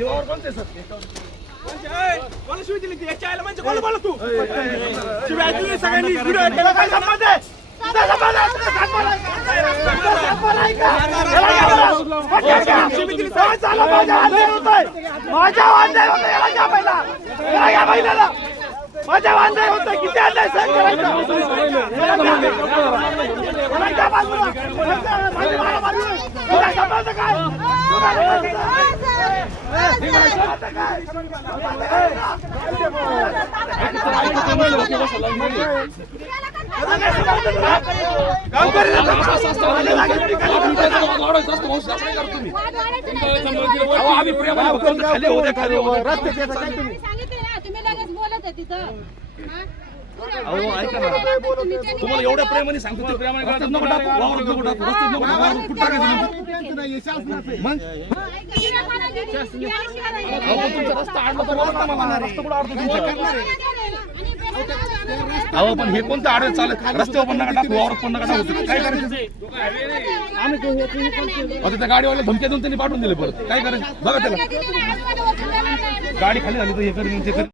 जीवावर कोणते सर कोण शिवी दिली ती याच्या आईला म्हणजे कोण बोला तू शिवी ऐकली सगळ्यांनी व्हिडिओ केला काय संबंध आहे तुझा संबंध आहे तुझा संबंध आहे का शिवी दिली काय झालं माझ्या वांदे होतोय याला घ्या पहिला माझ्या वांदे होतोय किती अन्याय सहन करायचं तुला संबंध काय आम्ही प्रेमाने खाली होते खाली तुम्हाला एवढ्या प्रेमाने सांगतो ते प्रेमाने रस्ता अडला तर अहो पण हे कोणतं आडवे चालत रस्त्यावर पण नका टाकू वावरात पण नका टाकू काय करायचं आता त्या गाडीवाला धमक्या देऊन त्यांनी पाठवून दिले परत काय करायचं बघा त्याला गाडी खाली झाली तर हे करेन ते करेन